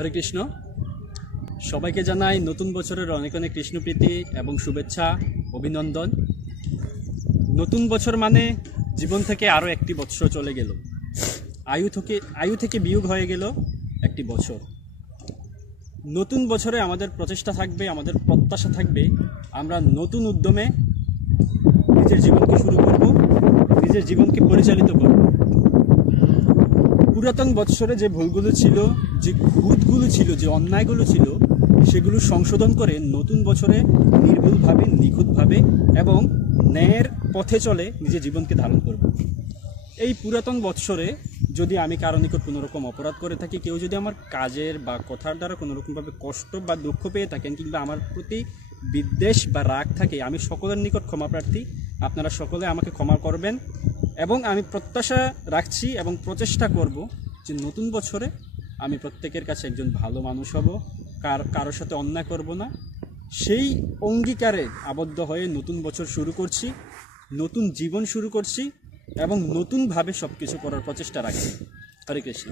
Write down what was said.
হরে কৃষ্ণ। সবাইকে জানাই নতুন বছরের অনেক অনেক কৃষ্ণপ্রীতি এবং শুভেচ্ছা, অভিনন্দন। নতুন বছর মানে জীবন থেকে আরও একটি বছর চলে গেল, আয়ু থেকে বিয়োগ হয়ে গেল একটি বছর। নতুন বছরে আমাদের প্রচেষ্টা থাকবে, আমাদের প্রত্যাশা থাকবে, আমরা নতুন উদ্যমে নিজের জীবনকে শুরু করব, নিজের জীবনকে পরিচালিত করব। পুরাতন বৎসরে যে ভুলগুলো ছিল, যে খুঁতগুলো ছিল, যে অন্যায়গুলো ছিল, সেগুলো সংশোধন করে নতুন বছরে নির্ভুলভাবে, নিখুঁতভাবে এবং ন্যায়ের পথে চলে নিজের জীবনকে ধারণ করব। এই পুরাতন বৎসরে যদি আমি কারো নিকট কোনোরকম অপরাধ করে থাকি, কেউ যদি আমার কাজের বা কথার দ্বারা কোনোরকমভাবে কষ্ট বা দুঃখ পেয়ে থাকেন, কিংবা আমার প্রতি বিদ্বেষ বা রাগ থাকে, আমি সকলের নিকট ক্ষমা প্রার্থী। আপনারা সকলে আমাকে ক্ষমা করবেন এবং আমি প্রত্যাশা রাখছি এবং প্রচেষ্টা করব যে নতুন বছরে আমি প্রত্যেকের কাছে একজন ভালো মানুষ হব, কারোর সাথে অন্যায় করব না। সেই অঙ্গীকারে আবদ্ধ হয়ে নতুন বছর শুরু করছি, নতুন জীবন শুরু করছি এবং নতুনভাবে সব কিছু করার প্রচেষ্টা রাখছি। হরে কৃষ্ণ।